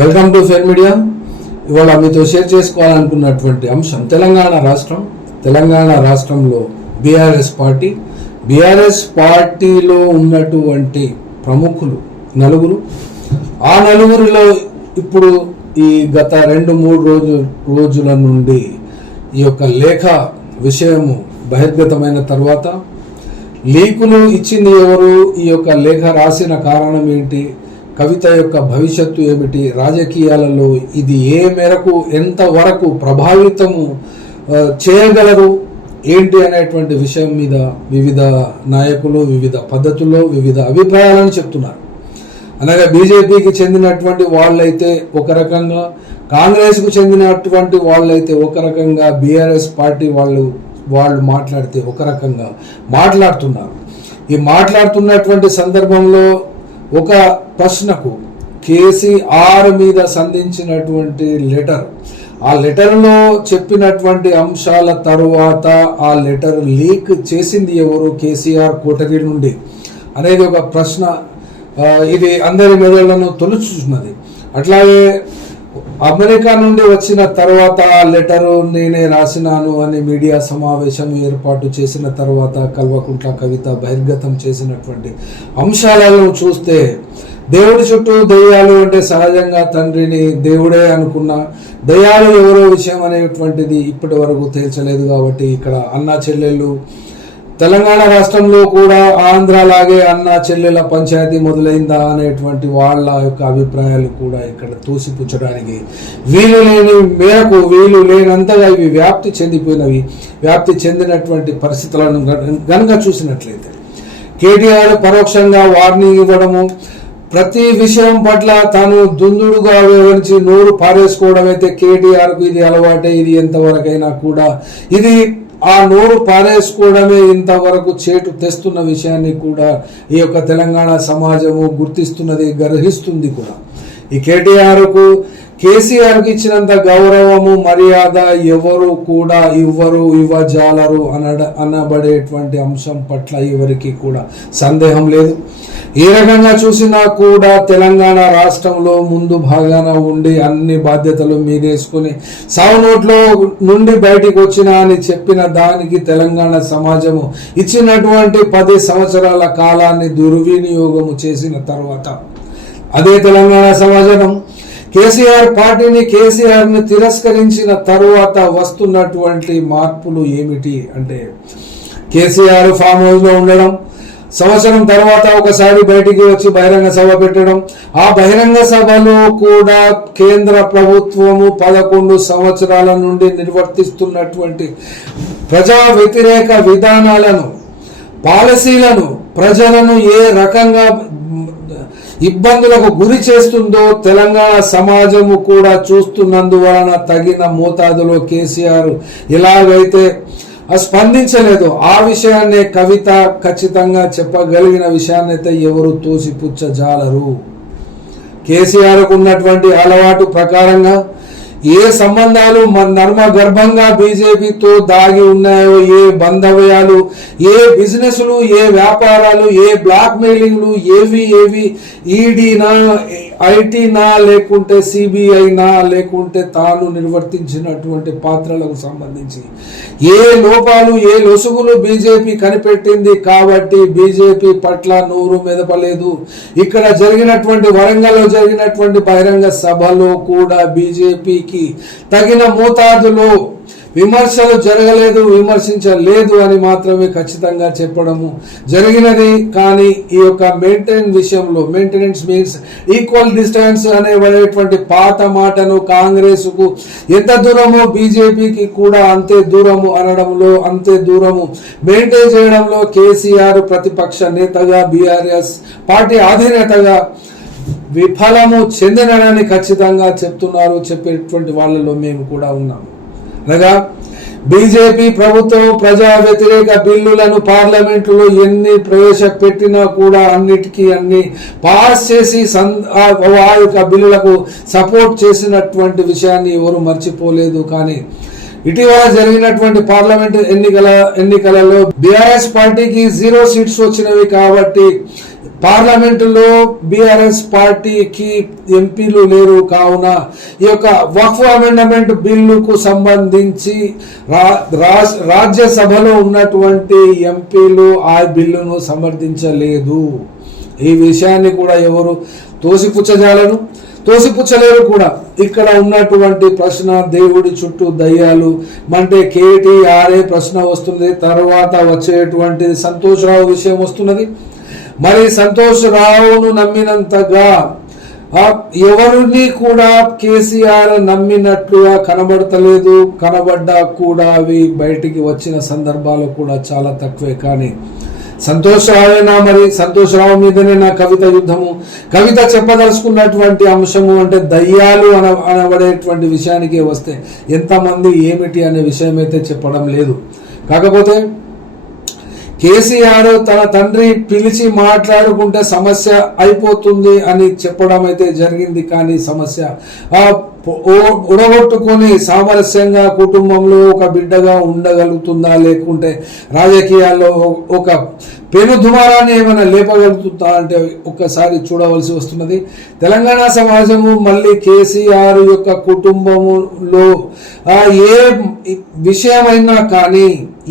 Welcome to fair media. ఇవాళ మీతో share చేసుకోవాలనుకున్నటువంటి అంశం తెలంగాణ రాష్ట్రం. తెలంగాణ రాష్ట్రంలో బీఆర్ఎస్ పార్టీ. బీఆర్ఎస్ పార్టీలో ఉన్నటువంటి ప్రముఖులు నలుగురు. ఆ నలుగురిలో ఇప్పుడు ఈ గత రెండు మూడు రోజు రోజుల నుండి ఈ యొక్క లేఖ విషయము బహిర్గతమైన తర్వాత లీకులు ఇచ్చింది ఎవరు? ఈ యొక్క లేఖ రాసిన కారణం ఏంటి? కవిత యొక్క భవిష్యత్తు ఏమిటి? రాజకీయాలలో ఇది ఏ మేరకు ఎంతవరకు ప్రభావితము చేయగలరు ఏంటి అనేటువంటి విషయం మీద వివిధ నాయకులు వివిధ పద్ధతుల్లో వివిధ అభిప్రాయాలను చెప్తున్నారు. అనగా బీజేపీకి చెందినటువంటి వాళ్ళైతే ఒక రకంగా కాంగ్రెస్కు చెందినటువంటి వాళ్ళైతే ఒక రకంగా బీఆర్ఎస్ పార్టీ వాళ్ళు వాళ్ళు మాట్లాడితే ఒక రకంగా మాట్లాడుతున్నారు. ఈ మాట్లాడుతున్నటువంటి సందర్భంలో ఒక ప్రశ్నకు కేసీఆర్ మీద సంధించినటువంటి లెటర్ ఆ లెటర్లో చెప్పినటువంటి అంశాల తరువాత ఆ లెటర్ లీక్ చేసింది ఎవరు? కేసీఆర్ కోటరీ నుండి. అనేది ఒక ప్రశ్న ఇది అందరి మెదళ్ళను తొలుచున్నది అట్లాగే అమెరికా నుండి వచ్చిన తర్వాత ఆ లెటరు నేనే రాసినాను అని మీడియా సమావేశం ఏర్పాటు చేసిన తర్వాత కల్వకుంట్ల కవిత బహిర్గతం చేసినటువంటి అంశాలను చూస్తే దేవుడి చుట్టూ దయ్యాలు అంటే సహజంగా తండ్రిని దేవుడే అనుకున్న దయ్యాలు ఎవరో విషయం అనేటువంటిది ఇప్పటి వరకు తేల్చలేదు కాబట్టి ఇక్కడ అన్నా చెల్లెళ్ళు తెలంగాణ రాష్ట్రంలో కూడా ఆంధ్ర లాగే అన్న చెల్లెల పంచాయతీ మొదలైందా అనేటువంటి వాళ్ళ యొక్క అభిప్రాయాలు కూడా ఇక్కడ తోసిపుచ్చడానికి వీలు లేని మేరకు వీలు లేనంతగా ఇవి వ్యాప్తి చెందిపోయినవి. వ్యాప్తి చెందినటువంటి పరిస్థితులను గనక చూసినట్లయితే కేటీఆర్ పరోక్షంగా వార్నింగ్ ఇవ్వడము ప్రతి విషయం పట్ల తాను దుందుడుగా వివరించి నోరు పారేసుకోవడం అయితే కేటీఆర్కు ఇది అలవాటే ఇది ఎంతవరకైనా కూడా ఇది ఆ నోరు పారేసుకోవడమే ఇంతవరకు చేటు తెస్తున్న విషయాన్ని కూడా ఈ యొక్క తెలంగాణ సమాజము గుర్తిస్తున్నది గర్హిస్తుంది కూడా. ఈ కేటీఆర్కు కేసీఆర్కి ఇచ్చినంత గౌరవము మర్యాద ఎవరు కూడా ఇవ్వరు ఇవ్వజాలరు అనడ అనబడేటువంటి అంశం పట్ల ఎవరికి కూడా సందేహం లేదు. ఏ రకంగా చూసినా కూడా తెలంగాణ రాష్ట్రంలో ముందు భాగాన ఉండి అన్ని బాధ్యతలు మీదేసుకుని సావు నోట్లో నుండి బయటికి వచ్చిన అని చెప్పిన దానికి తెలంగాణ సమాజము ఇచ్చినటువంటి పది సంవత్సరాల కాలాన్ని దుర్వినియోగము చేసిన తర్వాత అదే తెలంగాణ సమాజం కేసీఆర్ పార్టీని కేసీఆర్ని తిరస్కరించిన తరువాత వస్తున్నటువంటి మార్పులు ఏమిటి అంటే కేసీఆర్ ఫామ్ హౌస్లో ఉండడం సంవత్సరం తర్వాత ఒకసారి బయటికి వచ్చి బహిరంగ సభ పెట్టడం ఆ బహిరంగ సభలో కూడా కేంద్ర ప్రభుత్వము పదకొండు సంవత్సరాల నుండి నిర్వర్తిస్తున్నటువంటి ప్రజా వ్యతిరేక విధానాలను పాలసీలను ప్రజలను ఏ రకంగా ఇబ్బందులకు గురి చేస్తుందో తెలంగాణ సమాజము కూడా చూస్తున్నందువలన తగిన మోతాదులో కేసీఆర్ ఎలాగైతే స్పందించలేదు ఆ విషయాన్నే కవిత ఖచ్చితంగా చెప్పగలిగిన విషయాన్ని అయితే ఎవరు తోసిపుచ్చజాలరు. కేసీఆర్కు ఉన్నటువంటి అలవాటు ప్రకారంగా ఏ సంబంధాలు మన నర్మ గర్భంగా బీజేపీతో దాగి ఉన్నాయో ఏ బంధవ్యాలు ఏ బిజినెస్లు ఏ వ్యాపారాలు ఏ బ్లాక్ మెయిలింగ్లు ఏవి ఏవి ఈడీనా ఐటీనా లేకుంటే సిబిఐనా లేకుంటే తాను నిర్వర్తించినటువంటి పాత్రలకు సంబంధించి. ఏ లోపాలు ఏ లొసుగులు బీజేపీ కనిపెట్టింది కాబట్టి బీజేపీ పట్ల నోరు మెదపలేదు. ఇక్కడ జరిగినటువంటి వరంగల్లో జరిగినటువంటి బహిరంగ సభలో కూడా బీజేపీ బీజేపీకి తగిన మోతాదులో విమర్శలు జరగలేదు విమర్శించలేదు అని మాత్రమే ఖచ్చితంగా చెప్పడము జరిగినది. కానీ ఈ యొక్క మెయింటెన్ విషయంలో మెయింటెనెన్స్ మీన్స్ ఈక్వల్ డిస్టెన్స్ అనేటువంటి పాత మాటను కాంగ్రెస్కు ఎంత దూరమో బీజేపీకి కూడా అంతే దూరము అనడంలో అంతే దూరము మెయింటైన్ చేయడంలో కేసీఆర్ ప్రతిపక్ష నేతగా బీఆర్ఎస్ పార్టీ అధినేతగా విఫలము చెందినని ఖచ్చితంగా చెప్తున్నారు చెప్పేటువంటి వాళ్ళలో మేము కూడా ఉన్నాము అనగా బీజేపీ ప్రభుత్వం ప్రజా వ్యతిరేక బిల్లులను పార్లమెంటులో ఎన్ని ప్రవేశపెట్టినా కూడా అన్నిటికీ అన్ని పాస్ చేసి ఆ యొక్క బిల్లులకు సపోర్ట్ చేసినటువంటి విషయాన్ని ఎవరు మర్చిపోలేదు. కానీ ఇటీవల జరిగినటువంటి పార్లమెంట్ ఎన్నికల ఎన్నికలలో బీఆర్ఎస్ పార్టీకి జీరో సీట్స్ వచ్చినవి కాబట్టి పార్లమెంటులో బీఆర్ఎస్ పార్టీకి ఎంపీలు లేరు కావున ఈ యొక్క వక్ఫ్ అమెండమెంట్ బిల్లుకు సంబంధించి రా- రా- రాజ్యసభలో ఉన్నటువంటి ఎంపీలు ఆ బిల్లును సమర్థించలేదు. ఈ విషయాన్ని కూడా ఎవరు తోసిపుచ్చజాలను తోసిపుచ్చలేరు కూడా. ఇక్కడ ఉన్నటువంటి ప్రశ్న దేవుడి చుట్టూ దయ్యాలు అంటే కేటీఆర్ఏ ప్రశ్న వస్తుంది తర్వాత వచ్చేటువంటి సంతోషరావు విషయం వస్తున్నది. మరి సంతోష్ రావును నమ్మినంతగా ఆ, ఎవరిని కూడా కేసీఆర్ నమ్మినట్లుగా కనబడతలేదు కనబడ్డా కూడా అవి బయటికి వచ్చిన సందర్భాలు కూడా చాలా తక్కువే. కానీ సంతోషరావేనా మరి? సంతోషరావు మీదనే నా కవిత యుద్ధము. కవిత చెప్పదలుచుకున్నటువంటి అంశము అంటే దయ్యాలు అన అనబడేటువంటి విషయానికి వస్తే ఎంతమంది ఏమిటి అనే విషయం అయితే చెప్పడం లేదు. కాకపోతే కేసీఆర్ తన తండ్రి పిలిచి మాట్లాడుకుంటే సమస్య అయిపోతుంది అని చెప్పడం అయితే జరిగింది కానీ సమస్య ఉడగొట్టుకొని సామరస్యంగా కుటుంబంలో ఒక బిడ్డగా ఉండగలుగుతుందా లేకుంటే రాజకీయాల్లో ఒక పెను దుమారాన్ని ఏమైనా లేపగలుగుతుందా అంటే ఒక్కసారి చూడవలసి వస్తున్నది. తెలంగాణ సమాజము మళ్ళీ కేసీఆర్ యొక్క కుటుంబములో ఏ విషయమైనా కానీ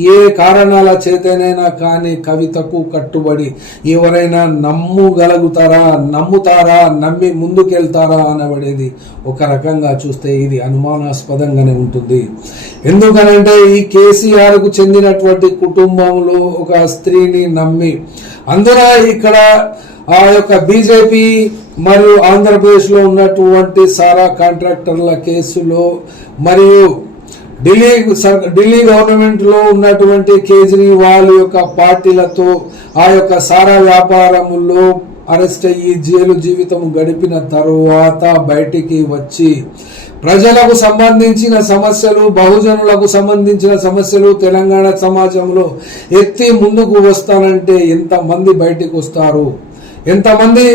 ఏ కారణాల చేతనైనా కానీ కవితకు కట్టుబడి ఎవరైనా నమ్ముగలుగుతారా నమ్ముతారా నమ్మి ముందుకెళ్తారా అనబడేది ఒక రకంగా చూస్తే ఇది అనుమానాస్పదంగానే ఉంటుంది. ఎందుకనంటే ఈ కేసీఆర్కు చెందినటువంటి కుటుంబంలో ఒక స్త్రీని నమ్మి అందరూ ఇక్కడ ఆ యొక్క బీజేపీ మరియు ఆంధ్రప్రదేశ్లో ఉన్నటువంటి సారా కాంట్రాక్టర్ల కేసులో మరియు ఢిల్లీ ఢిల్లీ గవర్నమెంట్లో ఉన్నటువంటి కేజ్రీవాల్ యొక్క పార్టీలతో ఆ యొక్క సారా వ్యాపారములో అరెస్ట్ అయ్యి జైలు జీవితం గడిపిన తరువాత బయటికి వచ్చి ప్రజలకు సంబంధించిన సమస్యలు బహుజనులకు సంబంధించిన సమస్యలు తెలంగాణ సమాజంలో ఎత్తి ముందుకు వస్తానంటే ఎంతమంది బయటికి వస్తారు ఎంతమంది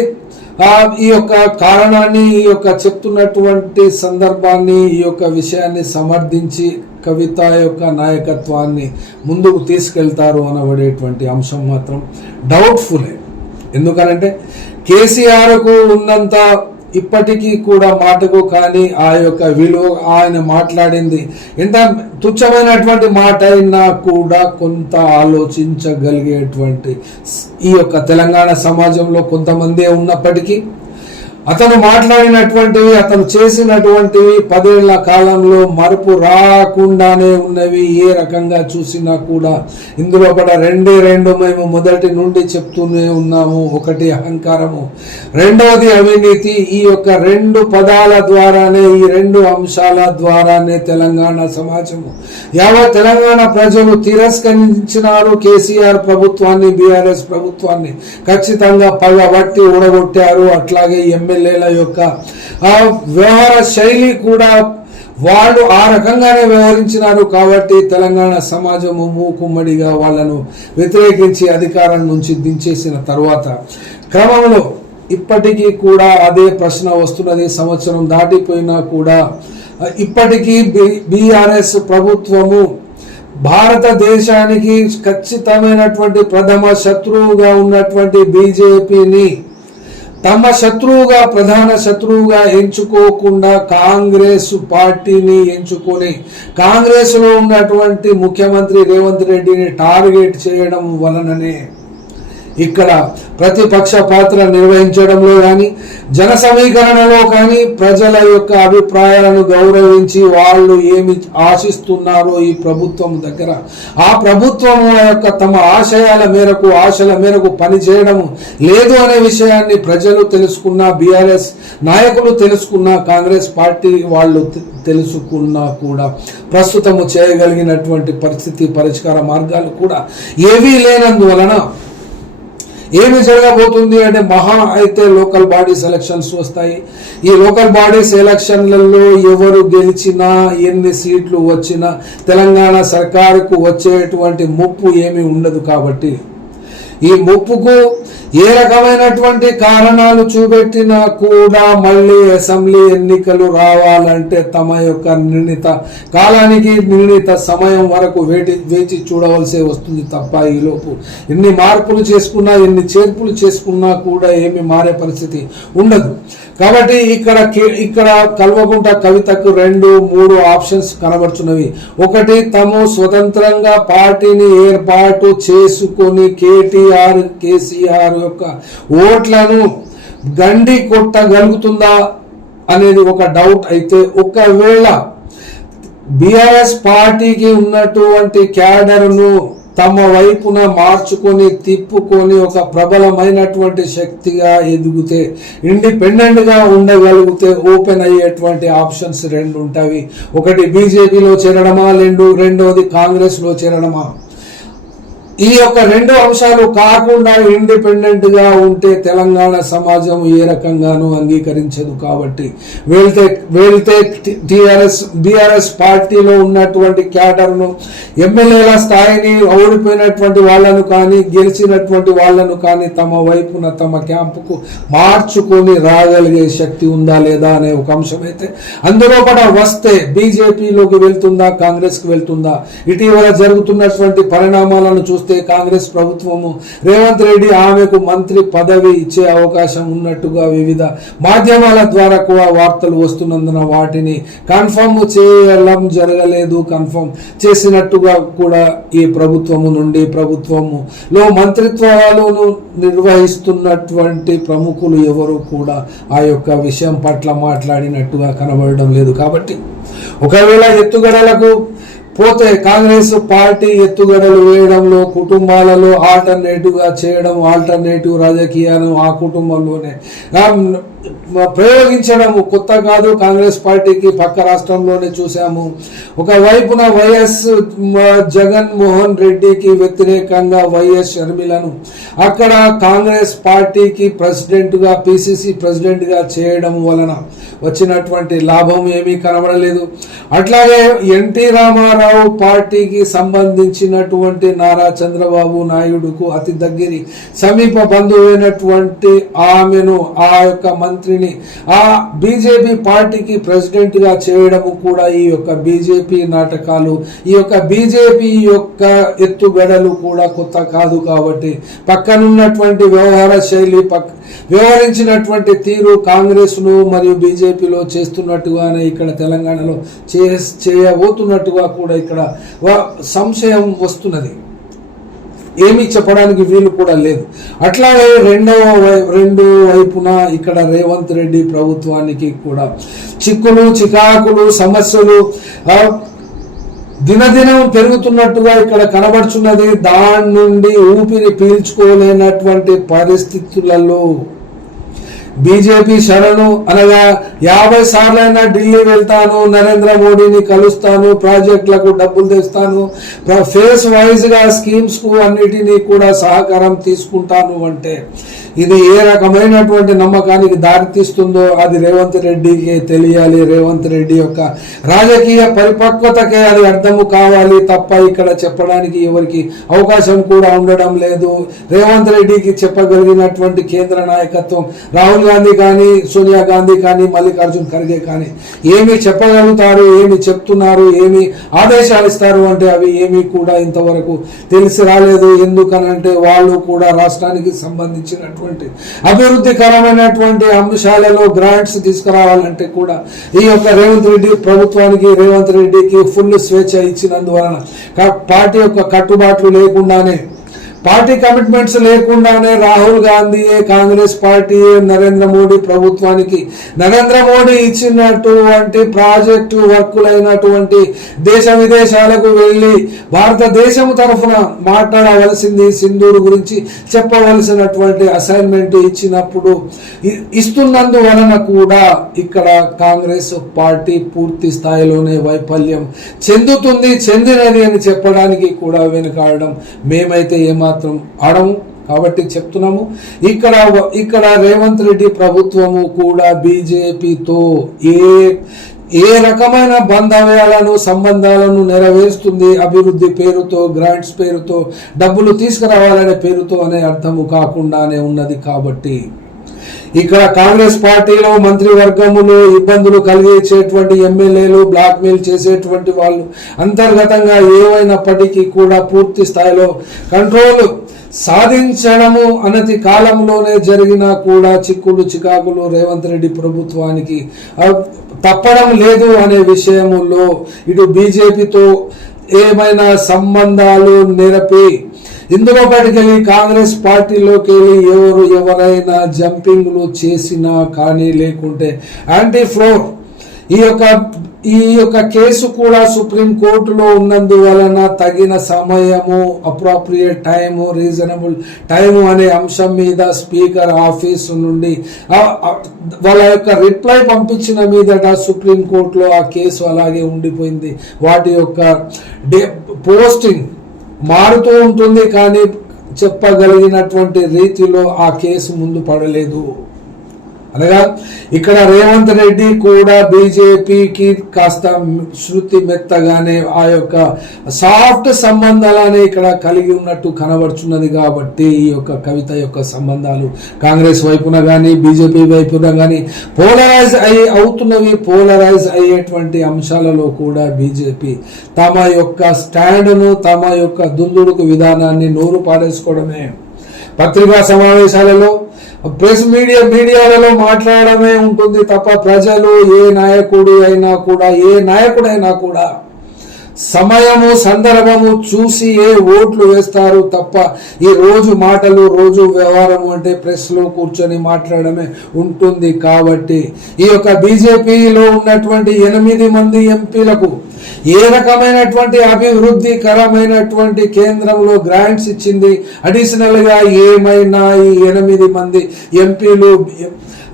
ఈ యొక్క కారణాన్ని ఈ యొక్క చెప్తున్నటువంటి సందర్భాన్ని ఈ యొక్క విషయాన్ని సమర్థించి కవిత యొక్క నాయకత్వాన్ని ముందుకు తీసుకెళ్తారు అనబడేటువంటి అంశం మాత్రం డౌట్ఫుల్లే ఎందుకనంటే కేసీఆర్కు ఉన్నంత ఇప్పటికీ కూడా మాటకు కానీ ఆ యొక్క విలువ ఆయన మాట్లాడింది. ఎంత తుచ్చమైనటువంటి మాట అయినా కూడా కొంత ఆలోచించగలిగేటువంటి ఈ యొక్క తెలంగాణ సమాజంలో కొంతమందే ఉన్నప్పటికీ అతను మాట్లాడినటువంటివి అతను చేసినటువంటివి పదేళ్ళ కాలంలో మరుపు రాకుండానే ఉన్నవి ఏ రకంగా చూసినా కూడా. ఇందులో కూడా రెండే రెండు మేము మొదటి నుండి చెప్తూనే ఉన్నాము. ఒకటి అహంకారము. రెండవది అవినీతి. ఈ యొక్క రెండు పదాల ద్వారానే ఈ రెండు అంశాల ద్వారానే తెలంగాణ సమాజము. యావత్ తెలంగాణ ప్రజలు తిరస్కరించినారు కేసీఆర్ ప్రభుత్వాన్ని బీఆర్ఎస్ ప్రభుత్వాన్ని. ఖచ్చితంగా పగబట్టి ఊడగొట్టారు. అట్లాగే ఎమ్మెల్యేల యొక్క ఆ వ్యవహార శైలి కూడా వాళ్ళు ఆ రకంగానే వ్యవహరించినారు కాబట్టి తెలంగాణ సమాజము మూకుమ్మడిగా వాళ్ళను వ్యతిరేకించి అధికారం నుంచి దించేసిన తర్వాత క్రమంలో ఇప్పటికీ కూడా అదే ప్రశ్న వస్తున్నది. సంవత్సరం దాటిపోయినా కూడా ఇప్పటికీ బీఆర్ఎస్ ప్రభుత్వము భారతదేశానికి ఖచ్చితమైనటువంటి ప్రథమ శత్రువుగా ఉన్నటువంటి బీజేపీని తమ శత్రువుగా ప్రధాన శత్రువుగా ఎంచుకోకుండా కాంగ్రెస్ పార్టీని ఎంచుకొని కాంగ్రెస్లో ఉన్నటువంటి ముఖ్యమంత్రి రేవంత్ రెడ్డిని టార్గెట్ చేయడం వలననే ఇక్కడ ప్రతిపక్ష పాత్ర నిర్వహించడంలో కానీ జన సమీకరణలో కానీ ప్రజల యొక్క అభిప్రాయాలను గౌరవించి వాళ్ళు ఏమి ఆశిస్తున్నారో ఈ ప్రభుత్వం దగ్గర ఆ ప్రభుత్వం యొక్క తమ ఆశయాల మేరకు ఆశల మేరకు పనిచేయడం లేదు అనే విషయాన్ని ప్రజలు తెలుసుకున్న బీఆర్ఎస్ నాయకులు తెలుసుకున్న కాంగ్రెస్ పార్టీ వాళ్ళు తెలుసుకున్నా కూడా ప్రస్తుతము చేయగలిగినటువంటి పరిస్థితి పరిష్కార మార్గాలు కూడా ఏవీ లేనందువలన ఏమి జరగబోతుంది అంటే మహా అయితే లోకల్ బాడీస్ ఎలక్షన్స్ వస్తాయి. ఈ లోకల్ బాడీస్ ఎలక్షన్లలో ఎవరు గెలిచినా ఎన్ని సీట్లు వచ్చినా తెలంగాణ సర్కారుకు వచ్చేటువంటి ముప్పు ఏమీ ఉండదు కాబట్టి. ఈ ముప్పుకు ఏ రకమైనటువంటి కారణాలు చూపెట్టినా కూడా మళ్ళీ అసెంబ్లీ ఎన్నికలు రావాలంటే తమ యొక్క నిర్ణీత కాలానికి నిర్ణీత సమయం వరకు వేటి వేచి చూడవలసి వస్తుంది తప్ప ఈలోపు ఎన్ని మార్పులు చేసుకున్నా ఎన్ని చేర్పులు చేసుకున్నా కూడా ఏమి మారే పరిస్థితి ఉండదు. కాబట్టి ఇక్కడ ఇక్కడ కల్వకుంట కవితకు రెండు మూడు ఆప్షన్స్ కనబడుచున్నవి. ఒకటి తాము స్వతంత్రంగా పార్టీని ఏర్పాటు చేసుకొని కేటీఆర్ కేసీఆర్ యొక్క ఓట్లను గండి కొట్టగలుగుతుందా అనేది ఒక డౌట్ అయితే ఒకవేళ బీఆర్ఎస్ పార్టీకి ఉన్నటువంటి క్యాడర్ను తమ వైపున మార్చుకొని తిప్పుకొని ఒక ప్రబలమైనటువంటి శక్తిగా ఎదిగితే ఇండిపెండెంట్గా ఉండగలిగితే ఓపెన్ అయ్యేటువంటి ఆప్షన్స్ రెండు ఉంటాయి ఒకటి బీజేపీలో చేరడమా? రెండు రెండవది కాంగ్రెస్లో చేరడమా? ఈ యొక్క రెండు అంశాలు కాకుండా ఇండిపెండెంట్గా ఉంటే తెలంగాణ సమాజం ఏ రకంగానూ అంగీకరించదు కాబట్టి వెళ్తే వెళ్తే టిఆర్ఎస్ బిఆర్ఎస్ పార్టీలో ఉన్నటువంటి క్యాడర్ను ఎమ్మెల్యేల స్థాయిని ఓడిపోయినటువంటి వాళ్ళను కానీ గెలిచినటువంటి వాళ్ళను కానీ తమ వైపున తమ క్యాంపుకు మార్చుకొని రాగలిగే శక్తి ఉందా లేదా అనే ఒక అంశం అయితే అందులో కూడా వస్తే బీజేపీలోకి వెళ్తుందా కాంగ్రెస్కి వెళ్తుందా? ఇటీవల జరుగుతున్నటువంటి పరిణామాలను చూస్తే కాంగ్రెస్ ప్రభుత్వము. రేవంత్ రెడ్డి ఆమెకు మంత్రి పదవి ఇచ్చే అవకాశం ఉన్నట్టుగా వివిధ మాధ్యమాల ద్వారా కూడా వార్తలు వస్తున్నందున వాటిని కన్ఫర్మ్ చేయడం జరగలేదు. కన్ఫర్మ్ చేసినట్టుగా కూడా ఈ ప్రభుత్వము నుండి ప్రభుత్వము లో మంత్రిత్వాలను నిర్వహిస్తున్నటువంటి ప్రముఖులు ఎవరు కూడా ఆ యొక్క విషయం పట్ల మాట్లాడినట్టుగా కనబడడం లేదు. కాబట్టి ఒకవేళ ఎత్తుగడలకు పోతే కాంగ్రెస్ పార్టీ ఎత్తుగడలు వేయడంలో కుటుంబాలలో ఆల్టర్నేటివ్గా చేయడం ఆల్టర్నేటివ్ రాజకీయాలు ఆ కుటుంబంలోనే. ప్రయోగించడం కొత్త కాదు. కాంగ్రెస్ పార్టీకి పక్క రాష్ట్రంలోనే చూసాము ఒక వైపున వైఎస్ జగన్మోహన్ రెడ్డికి వ్యతిరేకంగా వైఎస్ షర్మిలను. అక్కడ కాంగ్రెస్ పార్టీకి ప్రెసిడెంట్గా పిసిసి ప్రెసిడెంట్గా చేయడం వలన వచ్చినటువంటి లాభం ఏమీ కనబడలేదు. అట్లాగే ఎన్టీ రామారావు పార్టీకి సంబంధించినటువంటి నారా చంద్రబాబు నాయుడుకు అతి దగ్గరి సమీప బంధువైనటువంటి ఆమెను ఆ యొక్క మంత్రిని ఆ బీజేపీ పార్టీకి ప్రెసిడెంట్గా చేయడము కూడా ఈ యొక్క బీజేపీ నాటకాలు ఈ యొక్క బీజేపీ యొక్క ఎత్తుగడలు కూడా కొత్త కాదు కాబట్టి పక్కనున్నటువంటి వ్యవహార శైలి పక్క వ్యవహరించినటువంటి తీరు కాంగ్రెస్ను మరియు బీజేపీలో చేస్తున్నట్టుగానే ఇక్కడ తెలంగాణలో చే చేయబోతున్నట్టుగా కూడా ఇక్కడ సంశయం వస్తున్నది. ఏమీ చెప్పడానికి వీలు కూడా లేదు. అట్లాగే రెండవ రెండు వైపున ఇక్కడ రేవంత్ రెడ్డి ప్రభుత్వానికి కూడా చిక్కులు చికాకులు సమస్యలు దినదినం పెరుగుతున్నట్టుగా ఇక్కడ కనబడుచున్నది. దాని నుండి ఊపిరి పీల్చుకోలేనటువంటి పరిస్థితులలో బీజేపీ శరణు అనగా యాభై సార్లైనా ఢిల్లీ వెళ్తాను నరేంద్ర మోడీని కలుస్తాను ప్రాజెక్టులకు డబ్బులు తెస్తాను ఫేస్ వైజ్గా స్కీమ్స్కు స్కీమ్స్కు అన్నిటినీ కూడా సహకారం తీసుకుంటాను అంటే ఇది ఏ రకమైనటువంటి నమ్మకానికి దారితీస్తుందో అది రేవంత్ రెడ్డికి తెలియాలి. రేవంత్ రెడ్డి యొక్క రాజకీయ పరిపక్వతకే అది అర్థము కావాలి తప్ప ఇక్కడ చెప్పడానికి ఎవరికి అవకాశం కూడా ఉండడం లేదు. రేవంత్ రెడ్డికి చెప్పగలిగినటువంటి కేంద్ర నాయకత్వం రాహుల్ గాంధీ కానీ సోనియా గాంధీ కానీ మల్లికార్జున్ ఖర్గే కానీ ఏమి చెప్పగలుగుతారు ఏమి చెప్తున్నారు ఏమి ఆదేశాలు ఇస్తారు అంటే అవి ఏమీ కూడా ఇంతవరకు తెలిసి రాలేదు. ఎందుకనంటే వాళ్ళు కూడా రాష్ట్రానికి సంబంధించినటువంటి అభివృద్ధికరమైనటువంటి అంశాలలో గ్రాంట్స్ తీసుకురావాలంటే కూడా ఈ యొక్క రేవంత్ రెడ్డి ప్రభుత్వానికి రేవంత్ రెడ్డికి ఫుల్ స్వేచ్ఛ ఇచ్చినందువలన పార్టీ యొక్క కట్టుబాట్లు లేకుండానే పార్టీ కమిట్మెంట్స్ లేకుండానే రాహుల్ గాంధీయే కాంగ్రెస్ పార్టీయే నరేంద్ర మోడీ ప్రభుత్వానికి. నరేంద్ర మోడీ ఇచ్చినటువంటి ప్రాజెక్టు వర్కులైనటువంటి దేశ విదేశాలకు వెళ్ళి భారతదేశం తరఫున మాట్లాడవలసింది సింధూరు గురించి చెప్పవలసినటువంటి అసైన్మెంట్ ఇచ్చినప్పుడు ఇస్తున్నందువలన కూడా ఇక్కడ కాంగ్రెస్ పార్టీ పూర్తి స్థాయిలోనే వైఫల్యం చెందుతుంది చెందినది అని చెప్పడానికి కూడా వెనుకాడడం మేమైతే మాత్రం ఆడము కాబట్టి చెప్తున్నాము. ఇక్కడ ఇక్కడ రేవంత్ రెడ్డి ప్రభుత్వము కూడా బీజేపీతో ఏ ఏ రకమైన బంధవ్యాలను సంబంధాలను నెరవేరుస్తుంది అభివృద్ధి పేరుతో గ్రాంట్స్ పేరుతో డబ్బులు తీసుకురావాలనే పేరుతో అనే అర్థము కాకుండానే ఉన్నది కాబట్టి. ఇక్కడ కాంగ్రెస్ పార్టీలో మంత్రివర్గములు ఇబ్బందులు కలిగించేటువంటి ఎమ్మెల్యేలు బ్లాక్ మెయిల్ చేసేటువంటి వాళ్ళు అంతర్గతంగా ఏవైనప్పటికీ కూడా పూర్తి స్థాయిలో కంట్రోల్ సాధించడము అనతి కాలంలోనే జరిగినా కూడా చిక్కులు చికాకులు రేవంత్ రెడ్డి ప్రభుత్వానికి తప్పడం లేదు అనే విషయములో ఇటు బీజేపీతో ఏమైనా సంబంధాలు నిరపి ఇందులో బయటకెళ్ళి కాంగ్రెస్ పార్టీలోకి వెళ్ళి ఎవరు ఎవరైనా జంపింగ్లు చేసినా కానీ లేకుంటే యాంటీ ఫ్లోర్ ఈ యొక్క ఈ యొక్క కేసు కూడా సుప్రీం కోర్టులో ఉన్నందువలన తగిన సమయము అప్రోప్రియేట్ టైము రీజనబుల్ టైము అనే అంశం మీద స్పీకర్ ఆఫీసు నుండి వాళ్ళ యొక్క రిప్లై పంపించిన మీదట సుప్రీం కోర్టులో ఆ కేసు అలాగే ఉండిపోయింది. వాటి యొక్క డే పోస్టింగ్ మారుతూ ఉంటుంది కానీ చెప్పగలిగినటువంటి రీతిలో ఆ కేసు ముందు పడలేదు. అనగా ఇక్కడ రేవంత్ రెడ్డి కూడా బీజేపీకి కాస్త శృతి మెత్తగానే ఆ యొక్క సాఫ్ట్ సంబంధాలనే ఇక్కడ కలిగి ఉన్నట్టు కనబడుచున్నది కాబట్టి ఈ యొక్క కవిత యొక్క సంబంధాలు కాంగ్రెస్ వైపున కానీ బీజేపీ వైపున కానీ పోలరైజ్ అయ్యి అవుతున్నవి పోలరైజ్ అయ్యేటువంటి అంశాలలో కూడా బీజేపీ తమ యొక్క స్టాండ్ను తమ యొక్క దుందుడుకు విధానాన్ని నోరు పాడేసుకోవడమే పత్రికా సమావేశాలలో ప్రెస్ మీడియా మీడియాలలో మాట్లాడమే ఉంటుంది తప్ప ప్రజలు ఏ నాయకుడు అయినా కూడా ఏ నాయకుడైనా కూడా సమయము సందర్భము చూసి ఏ ఓట్లు వేస్తారు తప్ప ఈ రోజు మాటలు రోజు వ్యవహారం అంటే ప్రెస్లో కూర్చొని మాట్లాడమే ఉంటుంది కాబట్టి ఈ యొక్క బీజేపీలో ఉన్నటువంటి ఎనిమిది మంది ఎంపీలకు ఏ రకమైనటువంటి అభివృద్ధికరమైనటువంటి కేంద్రంలో గ్రాంట్స్ ఇచ్చింది? అడిషనల్గా ఏమైనా ఈ ఎనిమిది మంది ఎంపీలు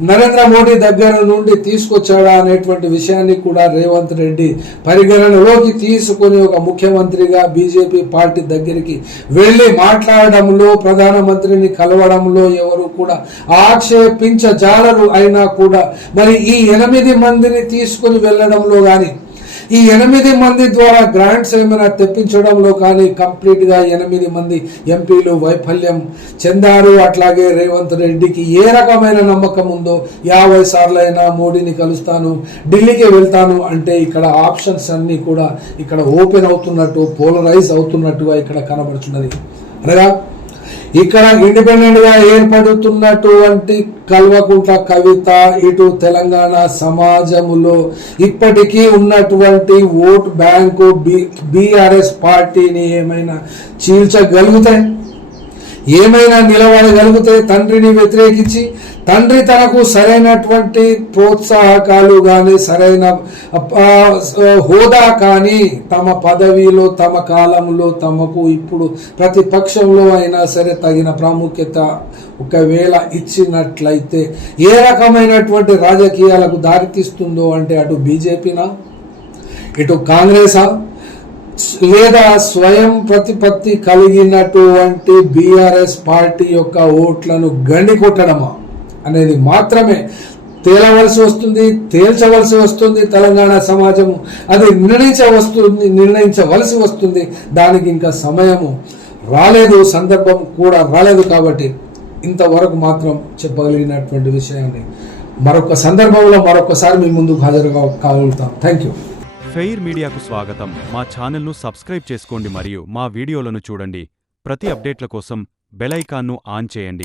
నరేంద్ర మోడీ దగ్గర నుండి తీసుకొచ్చాడా అనేటువంటి విషయాన్ని కూడా రేవంత్ రెడ్డి పరిగణనలోకి తీసుకొని ఒక ముఖ్యమంత్రిగా బీజేపీ పార్టీ దగ్గరికి వెళ్ళి మాట్లాడడంలో ప్రధానమంత్రిని కలవడంలో ఎవరు కూడా ఆక్షేపించజాలరు అయినా కూడా మరి ఈ ఎనిమిది మందిని తీసుకుని వెళ్ళడంలో కానీ ఈ ఎనిమిది మంది ద్వారా గ్రాంట్స్ ఏమైనా తెప్పించడంలో కానీ కంప్లీట్గా ఎనిమిది మంది ఎంపీలు వైఫల్యం చెందారు. అట్లాగే రేవంత్ రెడ్డికి ఏ రకమైన నమ్మకం ఉందో యాభై సార్లైనా మోడీని కలుస్తాను ఢిల్లీకి వెళ్తాను అంటే ఇక్కడ ఆప్షన్స్ అన్నీ కూడా ఇక్కడ ఓపెన్ అవుతున్నట్టు పోలరైజ్ అవుతున్నట్టుగా ఇక్కడ కనబడుతున్నది అనగా ఇక్కడ ఇండిపెండెంట్గా ఏర్పడుతున్నటువంటి కల్వకుంట్ల కవిత ఇటు తెలంగాణ సమాజములో ఇప్పటికీ ఉన్నటువంటి ఓట్ బ్యాంకు బి బీఆర్ఎస్ పార్టీని ఏమైనా చీల్చగలుగుతాయి? ఏమైనా నిలబడగలిగితే తండ్రిని వ్యతిరేకించి తండ్రి తనకు సరైనటువంటి ప్రోత్సాహకాలు కానీ సరైన హోదా కానీ తమ పదవిలో తమ కాలంలో తమకు ఇప్పుడు ప్రతిపక్షంలో అయినా సరే తగిన ప్రాముఖ్యత ఒకవేళ ఇచ్చినట్లయితే ఏ రకమైనటువంటి రాజకీయాలకు దారితీస్తుందో అంటే అటు బీజేపీనా? ఇటు కాంగ్రెసా? లేదా స్వయం ప్రతిపత్తి కలిగినటువంటి బీఆర్ఎస్ పార్టీ యొక్క ఓట్లను గండి కొట్టడమా అనేది మాత్రమే. తేలవలసి వస్తుంది తేల్చవలసి వస్తుంది తెలంగాణ సమాజము. అది నిర్ణయించవస్తుంది నిర్ణయించవలసి వస్తుంది. దానికి ఇంకా సమయము రాలేదు సందర్భం కూడా రాలేదు కాబట్టి ఇంతవరకు మాత్రం చెప్పగలిగినటువంటి విషయాన్ని మరొక సందర్భంలో మరొకసారి మీ ముందుకు హాజరు కావ- కాగలుగుతాం. థ్యాంక్ యూ ఫెయిర్ మీడియాకు స్వాగతం. మా ఛానల్ను సబ్స్క్రైబ్ చేసుకోండి మరియు మా వీడియోలను చూడండి. ప్రతి అప్డేట్ల కోసం బెల్ ఐకాన్ను ఆన్ చేయండి.